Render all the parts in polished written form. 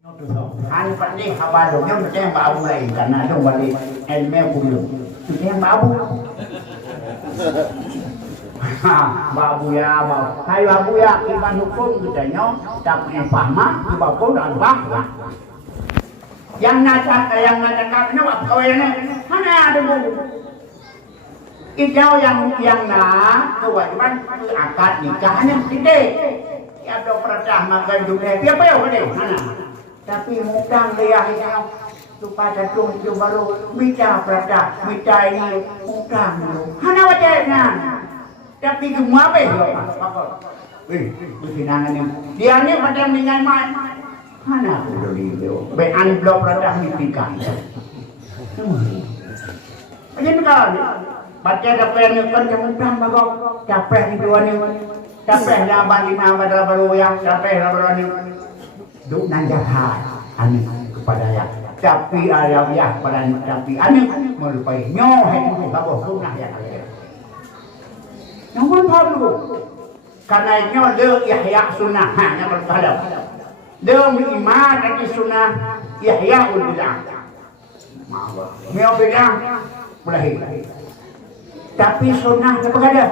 Hari pandai kabar dongnya macam yang bau lain karena dong balik elmeh kubur. Macam yang bau. Babu ya, babu. Hai babu ya, iman hukum katanya tapi yang pahma, babu dan bah. Yang ngajak kapnya apa kawannya? Mana ada bu? Ijau yang kewajiban akad nikahnya gede. Ya ada perintah makan dunia. Siapa yang ada? Mana? Tapi mudang dia yang lupa jatuh itu baru bicara perintah, bicara ini mudang dulu. Mana wajahnya? Tapi semua apa ya? Bersinangan ini. Dia ni macam dengan mai. Mana boleh dia? Bean blok perintah nikah. Macam kan? Baca capek ni kan kemudian bagok capek itu ni. Capek dah bagi nama baru yang capek baru ni. Duk nanjahat ani kepada ya tapi ayam ya pada tapi ani melupai nyoh itu bagus sunnah ya yang pun perlu karena nyoh dia ihya sunnah hanya berkadap dia beriman dari sunnah ihya bidah nyoh bidah mulai tapi sunnah berkadap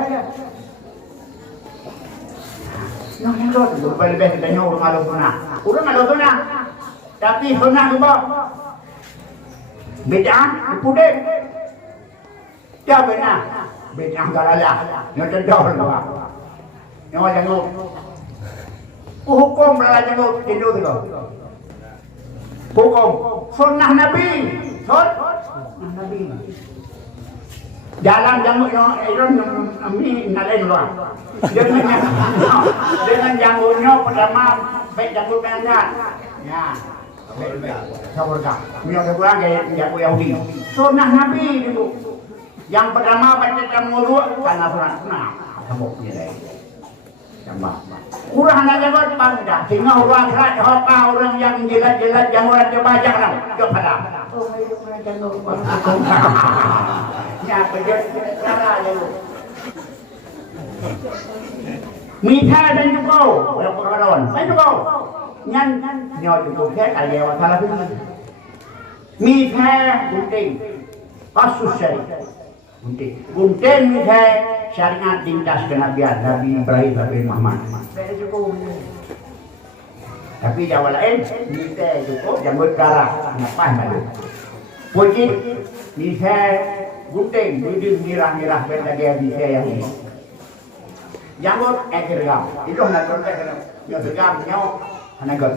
nyoh itu lebih kita nyoh orang sunnah udah nggak sunnah, tapi sunnah juga bid'ah dipudek. Dia benar, bid'ah galalah, yang cendol juga, yang macam tu. Hukum berlaku jenguk tidur tu. Hukum sunnah Nabi, sunnah Nabi. Jalan janggut ini nalain luar. Dengan janggutnya pertama baik janggut kanan. Ya, baik. Sabarkah? Minyak kurang kayak janggut Yahudi. Sunnah Nabi itu. Yang pertama baca janggut karena sunnah. Kamu ni dah. Tambah. Kurang nak janggut pandang. Sehingga orang kerat hoka orang yang jelas-jelas janggut dia baca kan. Jom pada. Oh, itu kena janggut. Ya, pejabat cara dulu. Mita dan juga, orang pekaron, saya juga. Nyan, nyawa juga saya kaya salah tu. Mita gunting, kasus syariat. Gunting mita syariat tindas kena biar Nabi Ibrahim Nabi Muhammad. Saya juga. Tapi jawab lain, mita juga jambut darah, ngapain malu? Pojit, mita gunting, bidung mirah-mirah benda dia bisa yang ini. Janggut ekirgam, itu nak contoh yang sergam nyawa, anagot.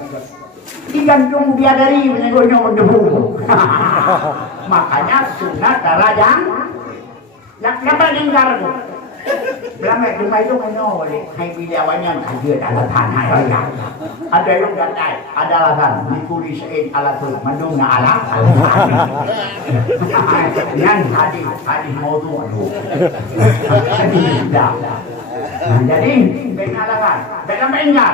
Digantung dia dari menyegurnya mendebu. Makanya sunat darah yang kenapa lingkar tu? Belum itu menyo, hai bilawannya hadir dalam tanah raya. Ada yang kata, ada alasan. Dikuli seid alatul, mandungna ala. Yang hadis maudhu tu. Tidak. Jadi benar alasan, benar meninggal.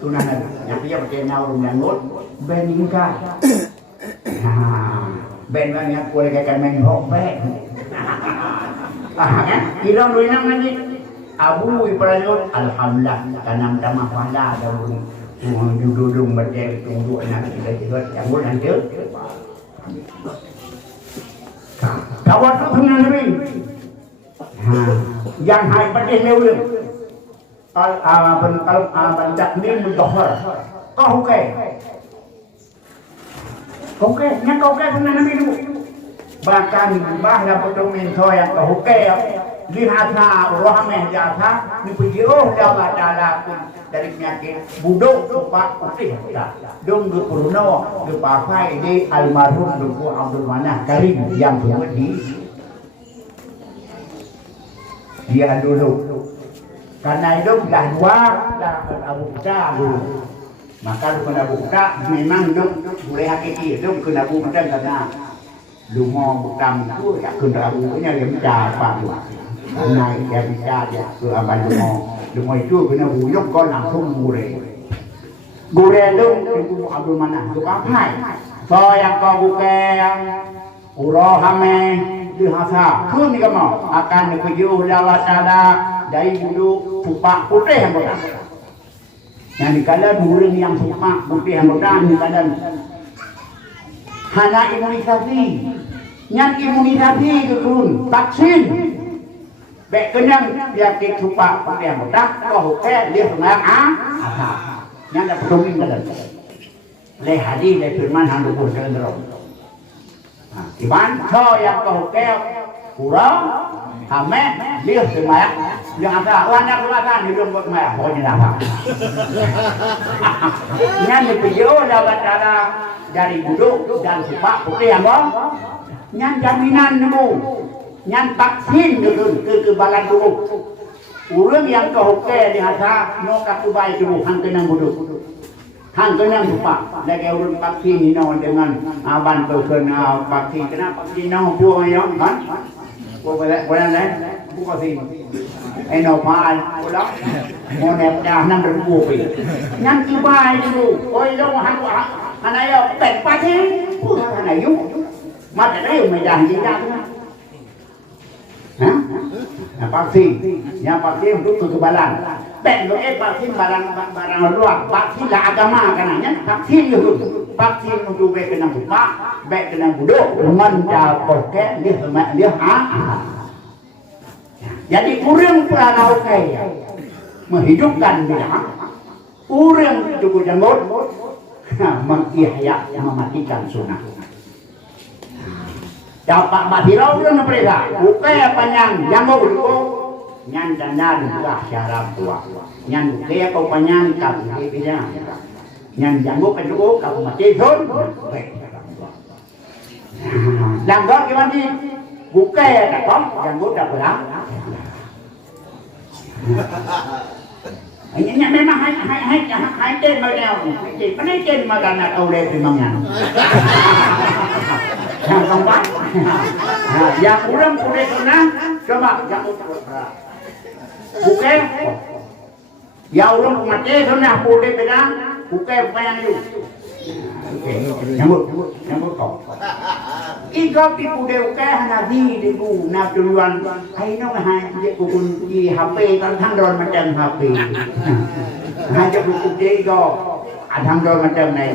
Sunah yang dia berkena orang janggut, meninggal. Benar yang kulit kayak menghok Ilang luinang lagi Abu Ibrahim alhamdulillah tanam tamah pala dahulu dudung berdiri tunggu anak kita juga janggut nanti kawat tu punya Nabi yang hai pedih lewat pencak ni mendohor kau okay punya Nabi dulu bahkan bahlah potong minto yang kehukai lihatlah rahmah jasa ni puji Allah Taala dari penyakit budok supak putih dong gepurno gepakai di almarhum Duku Abdul Manah Karim yang tua di dia dulu karena itu dah dua dah Abu Bakar dulu maka kena buka memang dong boleh hakiki dong kena buka karena Lumah bukan itu ya kena abunya dia bicara apa naik dia bicara dia ke abang lumah itu kena buyuk kau langsung gure itu itu Abdul Manah itu apa so yang kau buka yang urahame dihasa kun ni kamu akan dikeju Allah Taala dari dulu pupak putih yang bukan Yang dikala burung yang suka putih yang mudah dikala hana imunisasi. Yang imunisasi kekurun vaksin. Baik kenang penyakit suka putih yang mudah kau ke dia senang yang dapat domin kala. Le hadis le firman hang dukun kelendro. Iban cho yang kau ke kurang hame dia senang yang ada warna di dalam maya pokoknya apa. Yang video dapat cara dari buduk dan suka putih yang bang. Yang jaminan nemu. Yang vaksin kekebalan tubuh. Orang yang kehoke di hasa no kakubai tubuh hang kenang buduk. Hang kenang lupa. Lagi orang vaksin ini dengan aban kena vaksin kenapa vaksin no buang yang kan? Bukan vaksin. Eno paan ulah. Mau dah 6,000 pi. Yang kubai dulu. Oi dong hang anaya pet pati. Anayu. Mata dia medan kita. Vaksin, yang vaksin untuk kekebalan. Ben vaksin barang luar, vaksin lah agama kananya. Vaksin itu, vaksin untuk baik kena buka, baik kena buduk, mencapai dia Jadi kurang peranau kaya menghidupkan dia, kurang cukup janggut, mengihya mematikan sunnah. Dapat batirau dia mereka, bukan panjang, jangan berlaku, nyan dandan buah syarab buah, nyan bukan kau panjang kau beda, nyan jangan berlaku kau mati pun, langgar gimana ni, bukan tak kau, jangan tak berang. Ini memang hai ten model, mana ten makan nak kau le memangnya. Yang keempat, yang kurang sana, coba yang bukan, yang orang mati sana boleh pedang, bukan yang itu. Nyambut kau. Ikaw tipu deu ke hanabi dibu na duluan ay no ha je kukun di HP kan thang don macam HP. Ha je kukun de go thang don macam này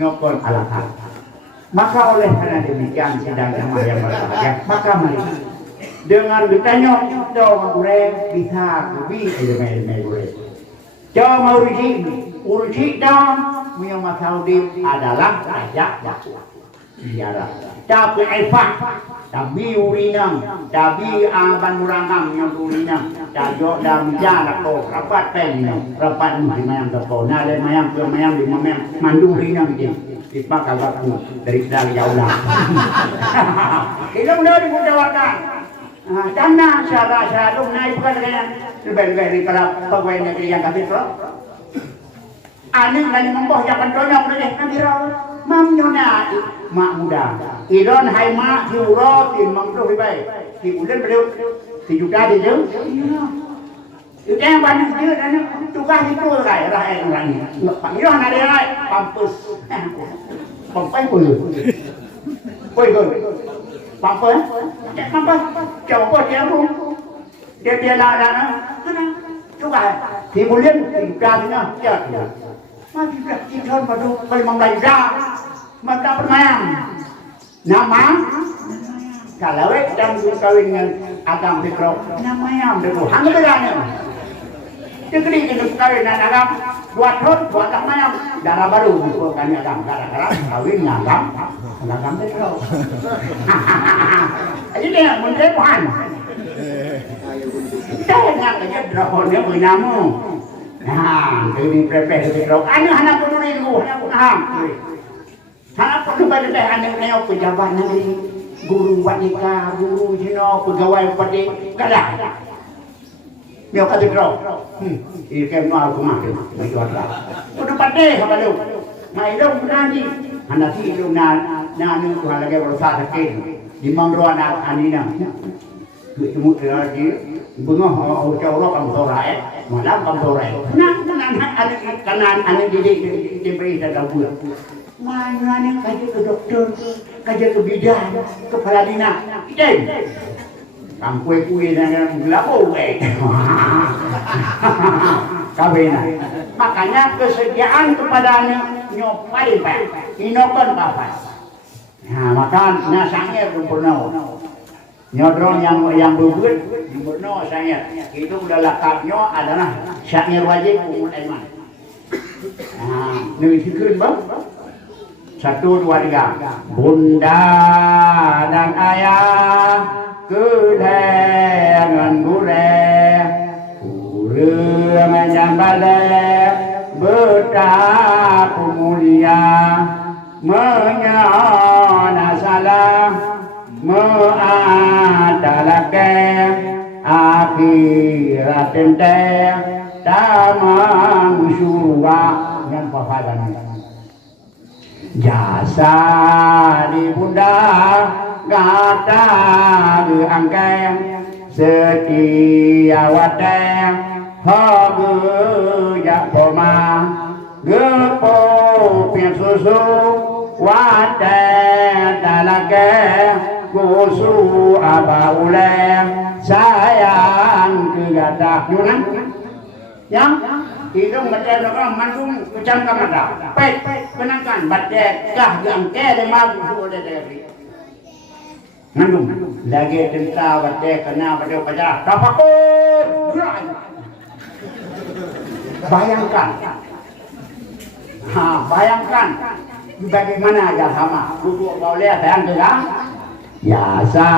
nyokon alakah. Maka oleh karena demikian sedang yang berbahagia, maka mari dengan ditanya doa gure bisa lebih elemen gure. Jauh mau urji dong, punya masalah adalah ajak dakwah. Biara. Tapi efak, tapi urinam, tapi aban murangam yang urinam, tajo dan jarak ko, rapat pen, rapat mesti mayang terko, nale mayang ke mayang di mayang mandu urinam je. Ipak kabarku dari jauh lah. Ilmu dari budawakan. Tanah syara naik bukan dengan lebih kerap pegawai negeri yang kami terus. Aning dan memboh jangan donyok lagi kami rawat. Mam nyona mak muda. Iron hai mak diuro tin mangro baik. Di bulan beliau di juga di jeng. Itu yang banyak dia dan tukang itu rai orangnya. Pak Iron ada rai pampus. Pampus pun. Poi pun. Pampus. Pampus. Coba dia pun. Dia nak. Tukang. Di bulan di juga ni nak. Mati berkicau padu kalau membaca maka permayam nama kalau dan kawin dengan agam fikro namanya dulu hang berani dikri dengan kawin dengan agam buat hot buat agam darah baru bukan agam gara-gara kawin agam fikro jadi dia mendepan saya nak kerja drakonnya bernamu. Nah, ini prepare fikro. Anu anak penurin lu, anak penurin teh anak neo pejabat nanti guru wanita, guru jino, pegawai padi, kada. Neo kata fikro. Ikem no aku makan, itu ada. Udah padi apa lu? Nah, itu nanti anak si itu anu tu lagi berusaha sakit. Di mangro anak anina. Ketemu lagi, bunga orang kamu sorai. Malam kamu sore. Kanan anak diberi dalam bulan. Mana anak kerja ke doktor, kerja ke bidan, kepala dinas. Iden. Kamu kue dengan labu. kawinan. Makanya kesediaan kepadanya nyopai pak, inokon papat. Nah maka nasangnya berpenuh. Nyodrong yang bubut berpenuh sangnya. Itu udah lakabnya adalah syair wajib umul iman. Nah, ini sikrin bang. 1, 2, 3. Bunda dan ayah kedengan gureh kurang yang balik betapa mulia menyana salah meadalake akhirat ente tamang surga yang pahadan jasa di bunda gata diangkat setia wadeng hoge jak poma gepo pian susu wadeng talake kusu aba uleng sayang kegadak yunan yang hidung baca doa mandung ucap kamada pet kenangkan baca kah yang ke lima sudah dari mandung lagi tentang baca kena baca baca tafakur bayangkan bayangkan bagaimana aja sama duduk boleh bayang juga biasa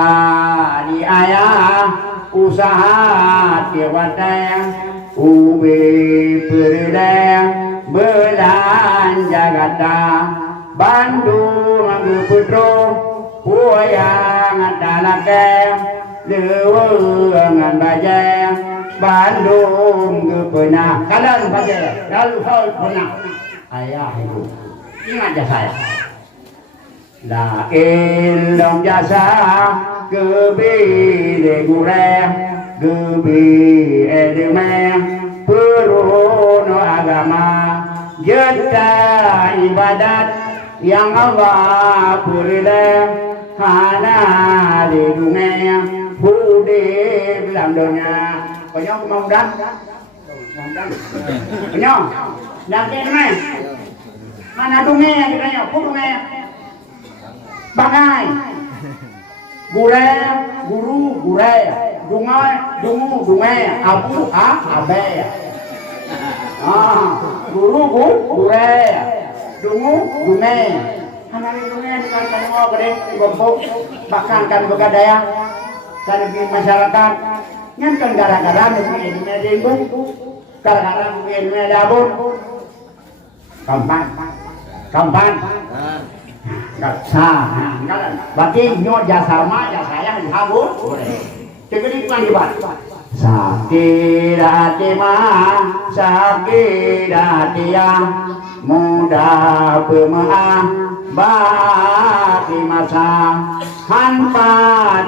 di ayah usaha tiwadang ubi perdang belanja gata Bandung Anggu Putro Puyang Dalake Leweng Baja Bandung Gepena kalian baca lalu kau pernah ayah itu ingat aja saya la ilong jasa kebile gureh gebi edemeh peruno agama jeta ibadat yang Allah purile hana di dunia budi dalam dunia penyong mau dan penyong dan kene mana dunia ditanya dunia bagai guru dungai dungu dungai abu abe guru dungu dungai anak dunia dengan kanyo gede gombok bahkan kan begadaya kan di masyarakat ngan kan gara-gara nih dunia denggo gara-gara dunia dabur kampan berarti nyo jasa ma jasa yang dihabur jadi iklan dibat sakit hati ma sakit hati ya muda pemaaf baki masa hanpa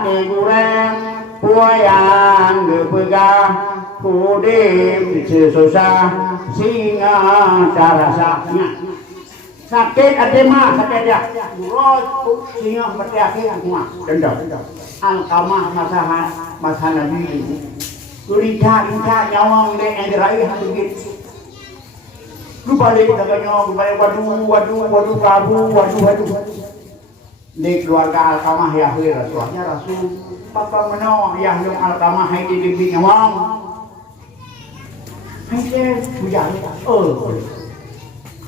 digureng puyang gepegah kudim sesusah singa carasaknya sakit adema sakit ya urut singa bertiaki semua dendam alkamah masa nabi Lurika nyawang de enderai hadugit lu balik daganya balik waduh di keluarga alkamah ya rasulnya rasul papa meno yang alkamah hai di bibi nyawang hai de bujang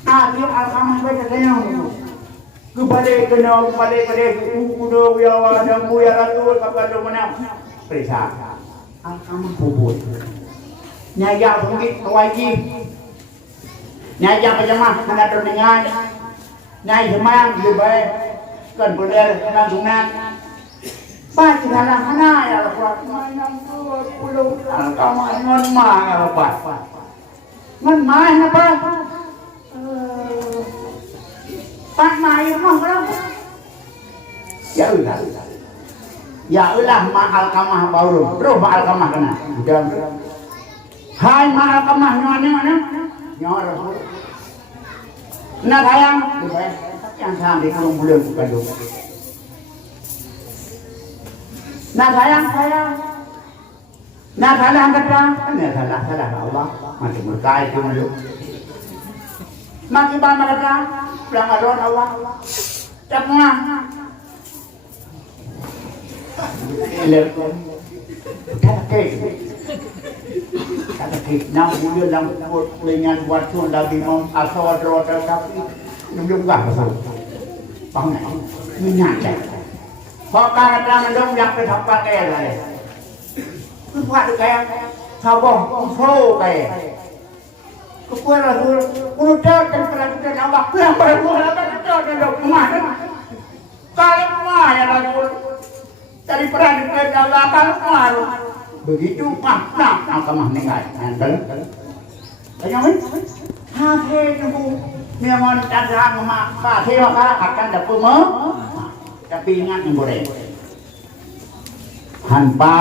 dia alkamah baca kenyang itu. Kembali kudo ya dan buya ratul papa do menang. Perisa. Alkamah bubut. Nyaya bukit wajib. Nyaya pajamah hendak dengan. Nyai semang lebay kan boleh nangsungan. Baca dalam mana ya Rabbah. Mayang pulau alkamah ngon ma ya Rabbah. Ngon ma apa? Pak mai không có đâu. Ya ulah ma alkamah baru. Bro ma alkamah kena. Hai ma alkamah mana? Nyor. Nah sayang, yang sampai kurung bulan Bandung. Nah sayang. Nah salah kata, salah Allah masih berkait cuma lu. Maki bama kata, pelanggaran Allah. Cakna. Kata nang dia dalam dengan waktu lagi mau asal roda tapi nunggu gak pasal. Pangai, minyak. Bakal kata mendung yang kesapat lah. Buat kayak sabong, flow kayak. Kepuaran udah dan awak yang berbuat dan kemana? Kalau mana lagi dari peran kerja kalau malu begitu nah kamah nengai nanti. Jangan hati nunggu memang ada mak pasti akan dapat tapi ingat yang boleh. Hanpa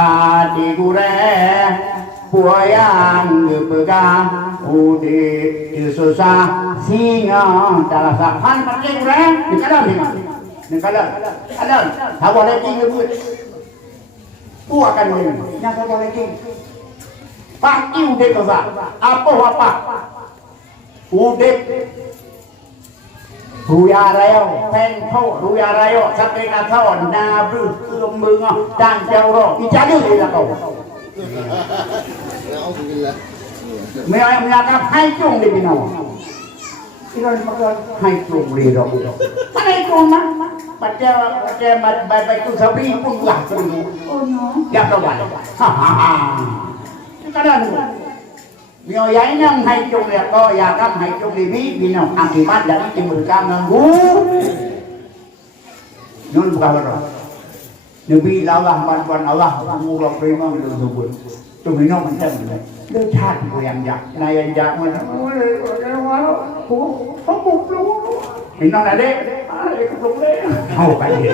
digureh puayang gepegang udit susah singa dalasa hanpa digureh dikalam ada boleh tinggi buat akan boleh nyata boleh tinggi pasti udit susah apa udit Ruya rayo, pengko, ruya rayo, sampai kata nabru, kembung, dan jauh, ijadu dia kau. Mereka hancur di bina. Ikan makan hancur di roh. Mana itu mana? Baca baik tu sabri pun buah tu. Ya kawan. Sekarang Mio yang hai chung lihat ko ya kam hai chung libi bino akibat dari timbul ganggu nun bukan betul nabi Allah bantuan Allah murah prima itu sebut tu bino macam ni lecat yang jak naya jak mana kamu belum bino ada belum deh oh kaji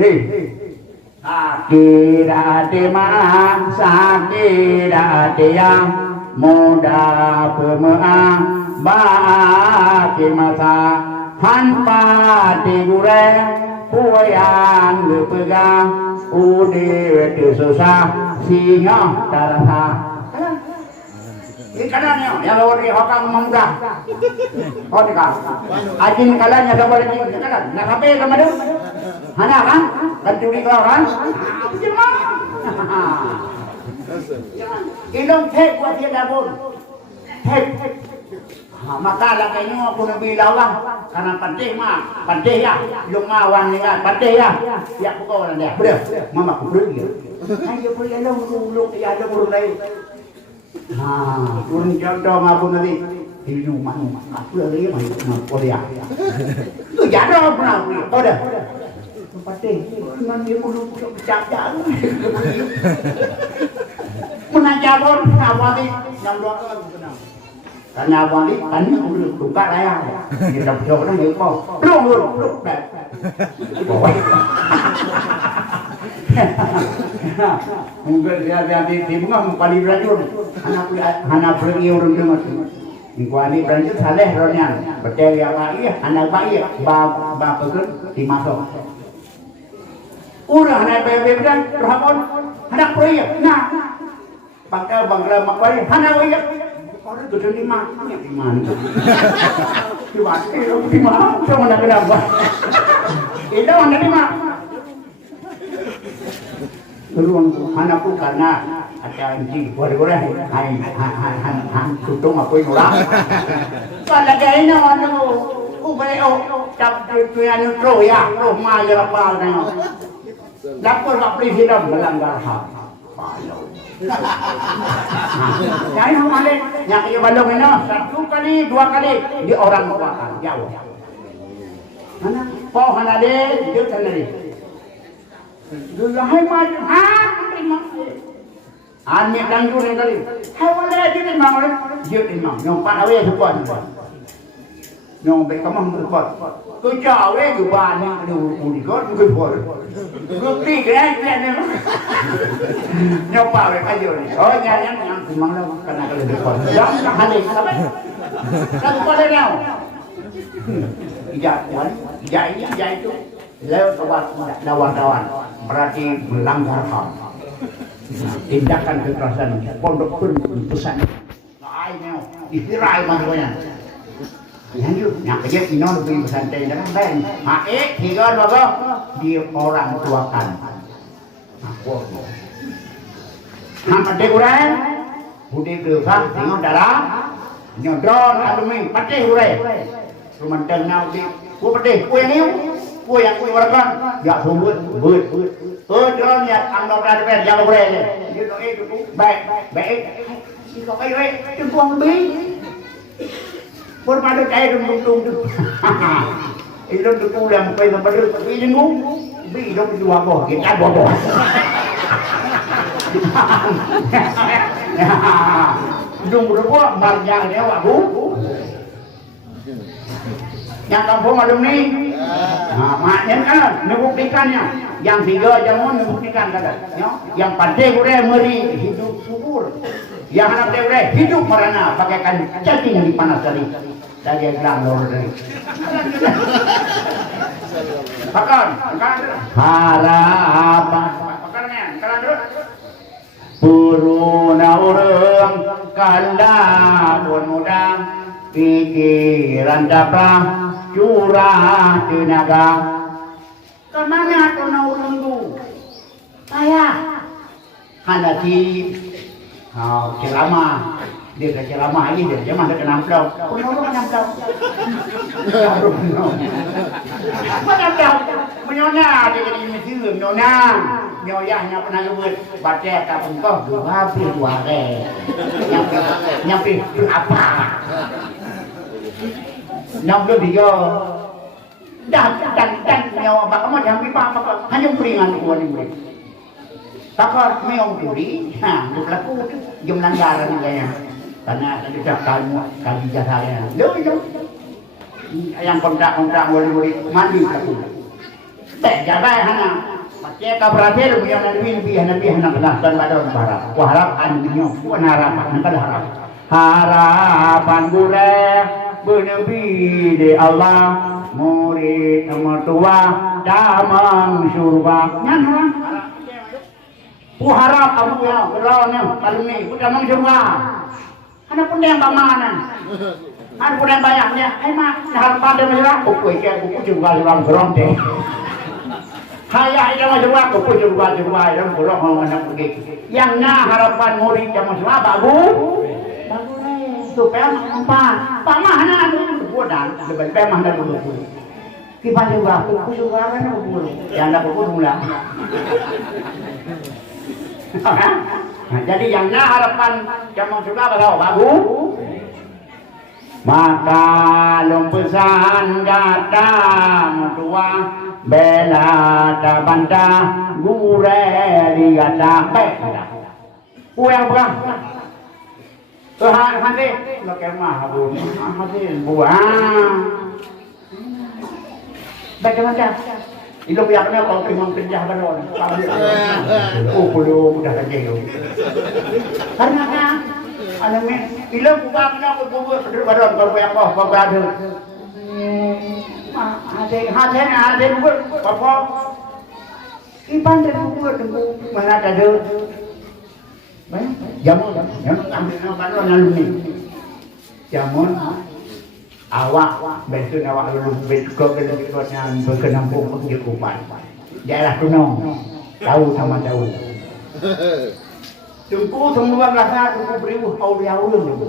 hei Sakirati mah sakirati yang muda pemeang baki masa hanpa digure puyang gepegang udit susah singa tarasa ikanannya yang lori hokang mangga oh dikah ajin kalanya sabar ini kan nak apa kemana hana kan curi kau kan ilong tek buat dia dapur tek maka lagi ni aku nabi lawan karena penting ya ilong mawan ni kan penting ya ya aku kau orang dia betul mama aku beri dia ayo beri ilong uluk ya ada burung lain turun jodoh ngapu nanti di rumah aku lagi main Korea tu jadul pernah oh dah Pati, dengan dia mulu bercakap. Menajabon awali yang dua karena awali kan udah buka raya. Kita coba orang itu belum dah. Mungkin dia di bunga mukali berajur. Anak pergi orang dengar. Mukali berajur saleh rohnya. Betul ya lagi anak bayi bab dimasuk. Udah anak bebek dan rahman anak proyek nah pakai bangla makwari anak proyek orang tu di mana di mana di mana sama nak kenapa itu mana di mana beruang anakku karena ada anjing goreng hai tutung apa yang orang pada kayaknya mana ubeo cap tuan nutro ya rumah je apa tengok lapor kat presiden melanggar HAM. Yang mana yang ia balong ini satu kali dua kali di orang kuatan jauh. Mana pohon ada dia sendiri. Dulu hai maju terima. Ane langgur yang kali. Hai mana dia terima dia terima. Nyompak awak sepuan. Nyong be kamang berkuat. Kau jauh ke bani ni unikot mungkin boleh. Bukti kaya ni. Nyong pawe kayu ni. Oh nyari yang kumang lah kena kalau berkuat. Jangan kahalik sampai. Kalau boleh now. Ijak itu lewat dawan-dawan berarti melanggar HAM. Tindakan kekerasan pondok pun pesan. Lainnya istirai maksudnya. Lanjut, yang kerja inon beri pesantren dengan band. Tiga bapak di orang tuakan. Hamad dekuran, budi gerfak tengok darah, nyodron alumi, patih urai. Rumah tengah di, ku patih, ku yang ini, ku yang ku warkan, ya sumbut, but. Drone ya, angkat dari band, jangan urai. Itu baik. Itu itu tuang lebih. Pun pada cair dung. Itu tu pulang pergi memperlu pergi jenguk. Bi dok dua boh, kita bodoh. Dung berapa marjang dia waktu. Yang kampung malam ni, maknya kan membuktikannya. Yang tiga jamun membuktikan kata. Yang pandai boleh meri hidup subur. Yang anak dia boleh hidup merana pakaikan cacing di panas tadi. Dan dia bilang lor dari. Pakan. Harapan. Pakannya, kalah terus. Puruna urang kanda pun muda pikiran dapat curah tenaga. Kemana tu nak urang tu? Ayah. Hanati. Ceramah. Dia dah ceramah ini, dia mah kena amplau. Penolong amplau. Mana amplau? Menyona dia jadi mesir, menyona. Nyoyahnya pernah lewat. Baca kapung kau, dua re. Nyampe apa? Nyampe dia. Dan nyawa apa? Kamu nyampe apa? Hanya peringan kuat ini. Takut meong curi, berlaku jumlah anggaran kayaknya. Karena tadi dah kali jasanya. Yang kontrak boleh mandi berlaku. Jaga hana. Macam kau berhasil, yang nabi hendak kenaskan pada orang barat. Kuharap anjingnya, bukan harapan, nak harap. Harapan boleh bernabi di Allah, murid mertua, damang surga. Nyan ku harap kamu ya, berlawannya, malam ni, ku damang surga. Anak pun yang bagaimana? Anak pun yang banyaknya. Mak, harapan dia masalah. Buku surga orang gerong deh. Hayah yang masalah, buku surga orang gerong orang nak pergi. Yang nak harapan murid yang masalah bagus. Supaya empat. Pamahna tu bodan, lebih pamahna dulu. Kipan juga, buku surga kan buku. Yang nak buku mula. Jadi yang nak harapan jaman surga kalau bagus. Maka lumpesan datang tua bela dabanda gure liata baik. Yang berang. Hati lo kemah bu, hati buang. Bagaimana? Ilo biarnya kalau timang kerja baru. Belum dah kerja itu. Karena kan, anaknya ilo bukannya aku buat baru kalau yang kau berada. Hati buat apa? Ipan dia buat mana ada. Jamun ambil baru naluni. Jamun. Awak betul awak lalu betul keluarnya berkenampung kehidupan. Daerah Tunong tahu sama tahu. Tunggu semua rasa tunggu beribu awal dulu.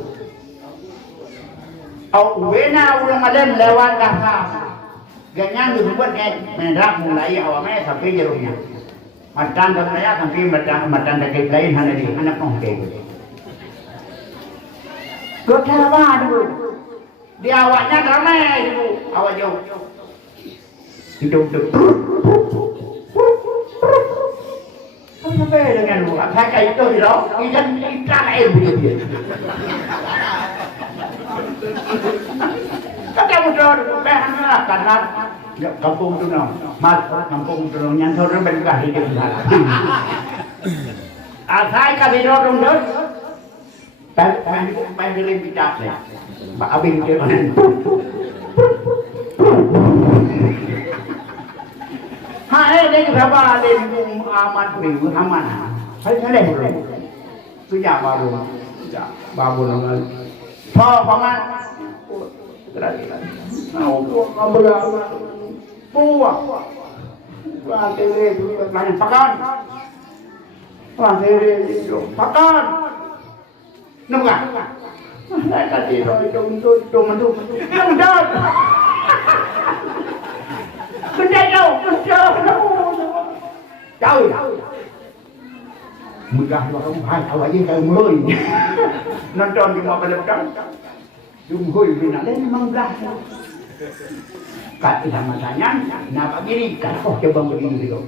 Wena ulang malam lewat rasa. Ganyan dibuat merak mulai awalnya sampai jeruknya. Matan dan saya sampai matan dekat lain hanya di anak nongke. Gotawa dulu. Di awaknya ramai itu, awak jauh. Hidup. Apa dengan lu? Apa itu hidup? Ikan air begitu. Kata mudah, behana karena kampung Tunong, kampung Tunong yang orang berkah hidup di sana. Asal kami dorong dor. Pengen bicara ni, Pak Abing dia mana? Hai đây berapa ada aman beribu aman. Hai saya boleh. Sudah babu nama. Tahu paman. Tahu ambil buah. Buah tele itu banyak pakan. Buah tele itu pakan. Nunggu. Saya tadi itu mendu. Mendu. Jauh. Megah orang hai awak je kau mui. Nonton di mana belakang. Jumhui bina le memang belah. Kat sama tanya, nak begini kan oh coba begini dulu.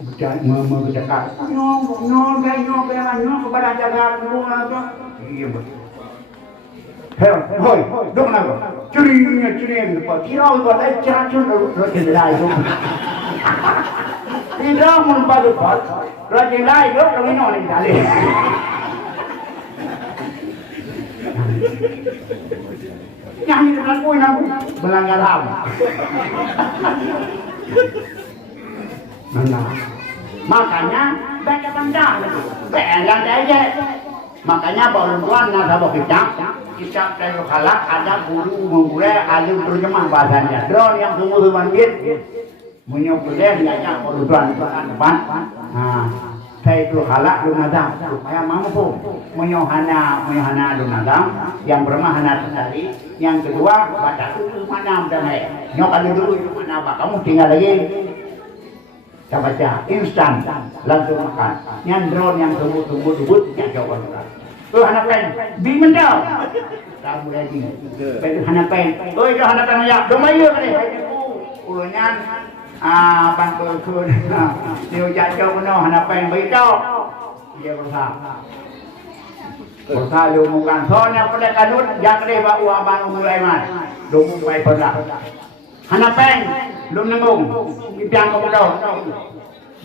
Berdekat berdekat. Nyong kepada jaga bunga tu. Iya betul. Hoi, dong nak. Curi apa? Kirau tu ada cacun roti lai tu. Kirau mun padu pat, roti lai tu kami nak ni dale. Yang ini dengan kau nak melanggar ham. Mana? Makanya baca pandang, baca aja. Makanya perempuan nak sabuk kita dari kalak ada guru menggure alim terjemah bahasanya. Drone yang semua bandit menyukulnya diajak perempuan depan. Saya itu kalak lunadam supaya mampu menyohana lunadam yang bermahana sekali. Yang kedua baca itu mana damai. Nyokali dulu itu mana apa kamu tinggal lagi. Saya baca instan langsung makan. Yang drone yang tunggu debut yang jawab anak pen, bingung dah. Kamu lagi. Pen anak pen. Oi, dah anak pen ya. Domaya ni. Ulunyan bangkul. Dia jatuh penuh anak pen beritahu. Dia berusaha. Berusaha lu bukan. Soalnya pada kadut jak deh bawa abang mulai mas. Lu mulai pada. Anak pen, lu nanggung. Biang kau pulau.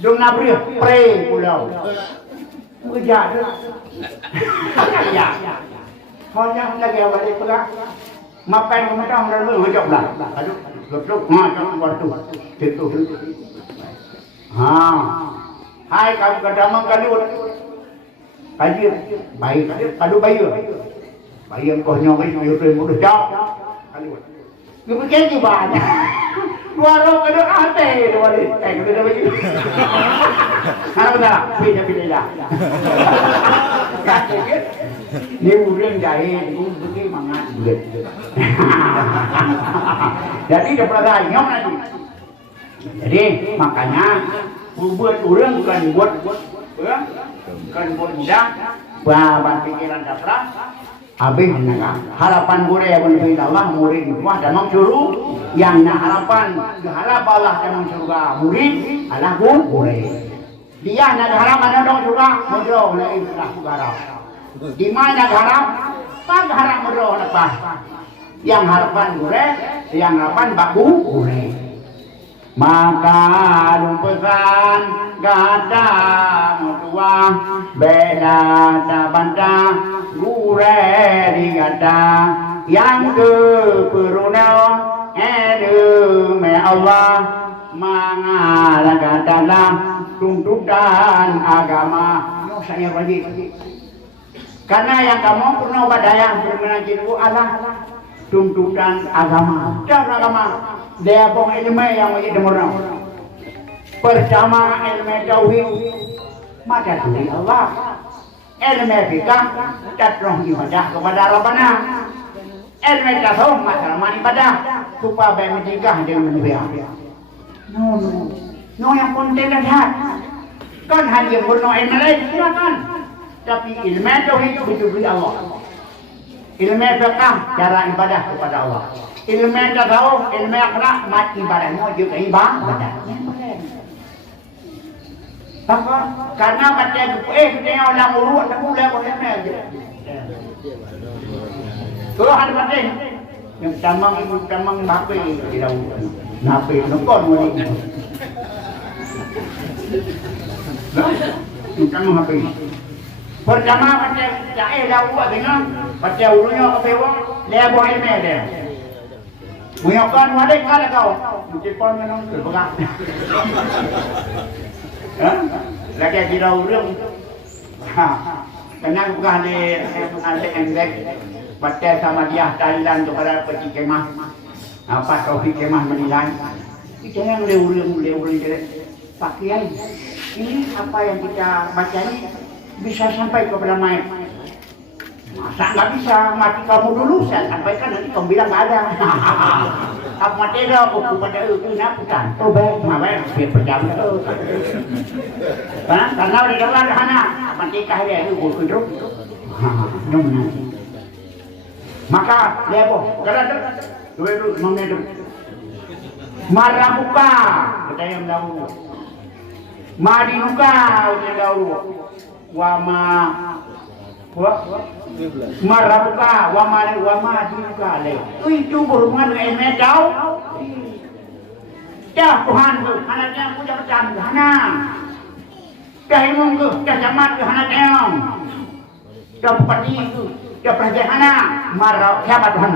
Lu nak beri pray pulau. Kerja tu. Ya. Hanya lagi awak ni pula. Makan macam mana macam lah. Aduh, luk macam waktu itu. Hai kamu kedamang kalut. Kaji baik kalut bayu. Bayu yang kau nyong itu yang mudah jauh. Kalut. Kau pergi ke mana? Warung kalut ate dua ni. Kalut dah bayu. Mana benar? Pilih dah. Nếu riêng dạy cũng cái bằng anh được. Jadi daripada nyong nanti. Jadi makanya buat orang bukan buat mudah, bahan pikiran dapat. Habis harapan gue yang menjadi Allah murid rumah dan suruh yang harapan Allah dan surga murid Allah murid. Dia nak harapan dan surga mudah oleh ibadah surga. Di mana harap? Pak harap mudah apa? Yang harapan gue, yang harapan baku gue. Maka lumpusan gada mutua beda tabanda gure digada yang keperuna me Allah mengadalah tuntutan agama yo saya bagi karena yang kamu pernah badayang menajirku Allah tuntutan agama cara agama dia pun ilmu yang menjadi murah pertama ilmu tauhid maka dari Allah ilmu fikih tatrong ibadah kepada Rabbana ilmu tasawuf masalah ibadah supaya mencegah dengan manusia no yang penting adalah kan hanya berusaha ilmu lain silakan tapi ilmu tauhid itu betul Allah ilmu fikih cara ibadah kepada Allah ilmu tasawuf ilmu akhlak mat ibadahnya juga ibadah karena kata kita orang urut tak boleh boleh aja. Kalau ada penting yang tamang nape tidak nape nongkon ni. Tamang nape. Pertama kata jae dah buat dengan kata urunya apa dia boleh mede. Menyokan wadek kada kau. Mencepon kan berpegang. Lagi kira urang. Kenang bukan di endek. Baca sama dia Thailand kepada pergi kemah. Apa topik kemah menilai. Kita yang leu-leu pakaian. Ini apa yang kita baca ini bisa sampai kepada mayat. Masa nggak bisa, mati kamu dulu, saya sampaikan nanti kamu bilang nggak ada. Apa mati dah, aku pada itu bukan. Oh baik, ngapain? Biar berjalan. Karena di dalam sana, mati kah dia itu kuduk. Maka lebo, kerana dua mengenai marah buka, kita yang tahu. Mari buka, kita tahu. Wama marabuka wama dibuka le itu berhubungan dengan medau dah Tuhan tu anaknya punya macam hana dah imam tu dah jamat tu hana teong dah bupati tu dah praja hana marah siapa Tuhan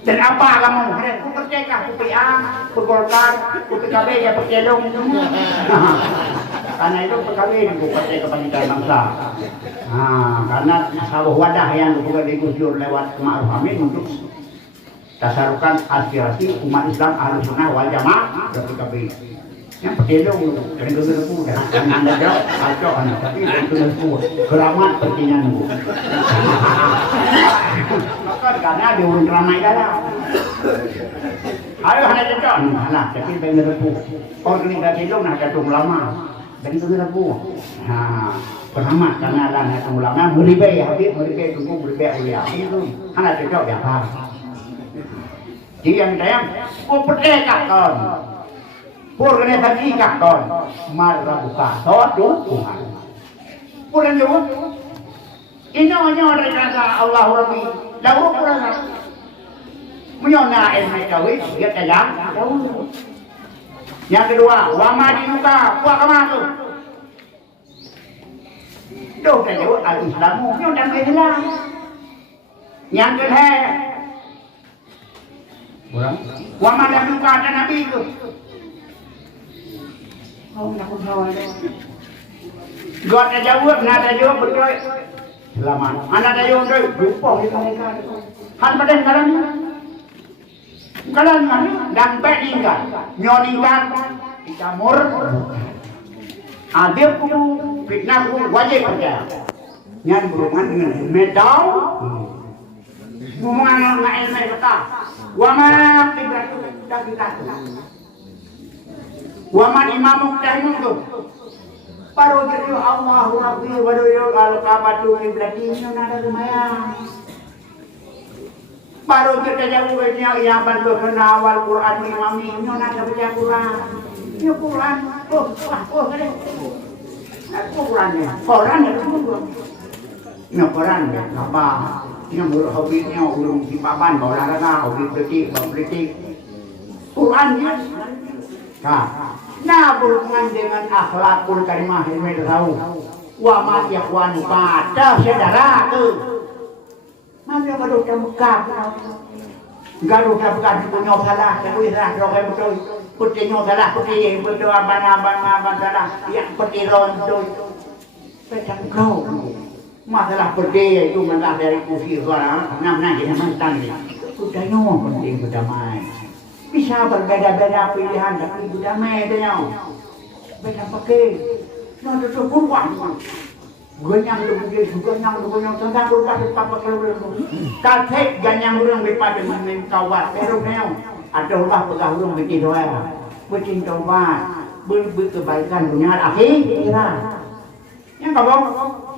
dan apa kamu ku percaya ku PA ku Golkar ku PKB ya percelong karena itu PKB ku percaya kepada bangsa. Karena sebuah wadah yang juga digusur lewat Ma'ruf Amin untuk tasarukan aspirasi umat Islam Ahlus Sunnah wal Jamaah dan PKB. Yang percelong dari gegeku dan anda jawab kacau anak tapi gegeku keramat pertingan bu. Karena diurun ramai dalam. Ayo hanya cocok, nah tapi benar bu. Organisasi itu nak jatuh lama, dan itu benar bu. Nah, pertama karena ada jatuh lama, meribe habis meribe tunggu meribe ulia itu hanya cocok ya pak. Jadi yang saya, bu percaya kan, organisasi kan, marah buka, toh Tuhan. Pulang jauh. Ini hanya dari kata Allah Rabbi. Lalu pulang. Menyona ilmu tauhid dia tajam. Yang kedua, wama dinuka, kuat kemana? Doa jauh al-Islamu, nyona Islam. Yang ketiga, wama dinuka dan Nabi itu. Oh, nak kau God ada jawab, nak jawab betul. Selamat. Anak ada jawab betul. Lupa mereka. Han badan kalian dan peninggal, nyoningkan, dicamur, adil kudu, fitnah kudu wajib percaya. Yang berhubungan dengan medal, ngomong anak ilmu kata, waman tidak kita, waman imam muqtahimun tu, baru jadi Allahu Rabbi waduyo al-kabatu ibladin nada lumayan. Baru kita jauh banyak yang bantu awal Quran imami nyona ada baca Quran. Ini Quran. Quran itu. Ini Quran ya. Apa? Ini menurut hobinya ulung di papan bawa olahraga, hobi politik. Quran ya. Nah, berhubungan dengan akhlakul karimah ilmu tahu. Wa ma yakhwanu pada saudara tu. Mana gaduh bukan, gaduh bukan punya salah, tapi dah rokai betul, putihnya salah, putih betul abang salah, yang putih rontok, macam kau, masalah putih itu masalah dari kursi orang, namanya kita mantan ni, budaya penting budamai, bisa berbeda-beda pilihan tapi budamai dia, macam pakai, nak tu kuat. Ganyang tentang berubah apa kalau katek ganyang urang daripada kawat pero neo ada Allah pegah urang beti doa bercinta berkebaikan dunia akhir kira yang kau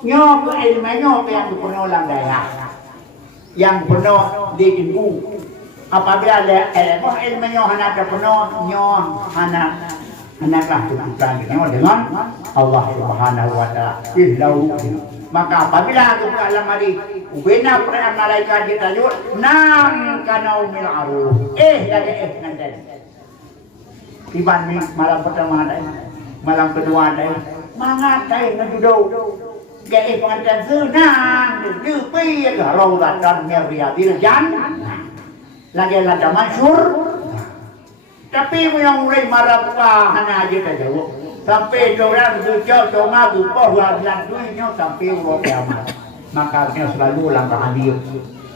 nyo ke ilmu yang penuh lang daya yang penuh diimbu apabila ilmu hana ada penuh nyo hana hendaklah Tuhan dengan Allah Subhanahu wa taala. Maka apabila kita alam hari ubena perang malaikat ditajuk nam kanaumil aruf. Lagi nanti. Tiba ni malam pertama ada. Malam kedua ada. Mangat ada ngeduduk. Gaya pengantin senang, depi raudat dan meriah jan. lagi lada masyur. Tapi yang mulai marah hana aja tak jauh. Sampai orang berjauh cuma bukan lawan duitnya sampai uang kiamat. Makanya selalu langkah hadir.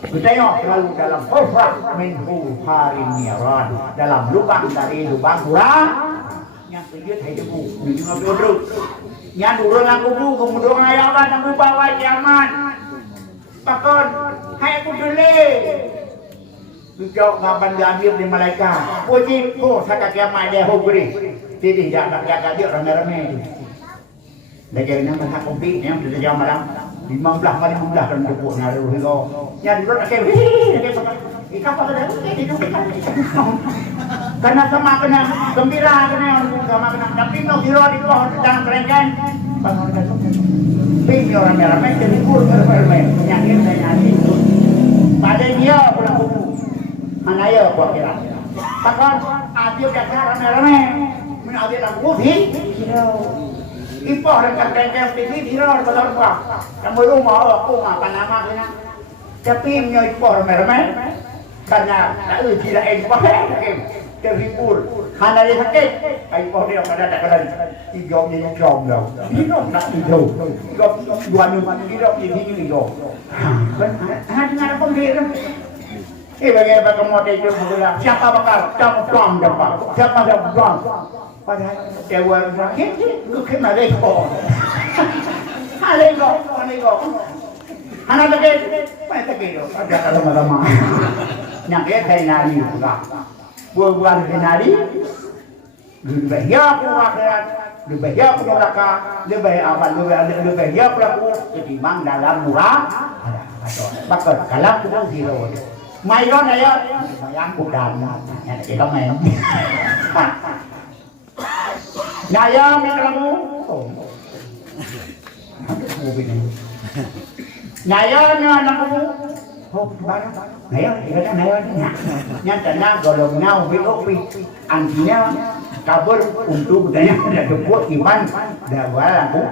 Kita selalu dalam hufrah minhu harin niran, dalam lubang dari lubang kurang yang tujuh hidupmu minum duduk yang dulu aku bu kemudian ayawan aku bawa kiamat pakon hai aku dulu Jauh kapan diambil di malaikat puji ku saka kiamat dia hubri jadi jaga dia rame-rame lagi nama tak kopi yang sudah jam malam 15 kali 15 kan buku ngaruh itu yang dulu nak ikan apa dah hidup karena sama kena gembira kena sama kena tapi no hero di bawah dalam kerenggan tapi orang ramai terhibur ramai nyanyi nyanyi pada dia pulang buku mana ya buat kira takkan adil dasar ramai-ramai adil aku putih Ipoh dengan kerenggan tinggi diror betul buah. Kamu rumah aku apa nama kena? Tapi nyoy ipoh ramai-ramai karena tak tidak ipoh terhibur. Hana dia sakit. Ipoh dia pada tak kena hidupnya jom dah. Hidup nak hidup. Hidup dua minggu hidup di sini hidup. Hana dengar apa dia? Bagaimana kamu itu bilang siapa bakal kamu tuang dapat siapa dapat tuang? Padahal dewa terakhir itu kena lego. Lego. Anak lagi, apa lagi? Ada lama-lama. Yang dia nari juga. Buat nari, lebih banyak akhirat, lebih banyak neraka, lebih apa? Lebih banyak pelaku ketimbang dalam murah. Maka kalau kita zero, main aja, yang bukan, yang kita main. Naya kamu, naya anakmu, naya, yang tenang golong nyau bilopi, antinya kabur untuk daya ada depot iman, dah buat aku.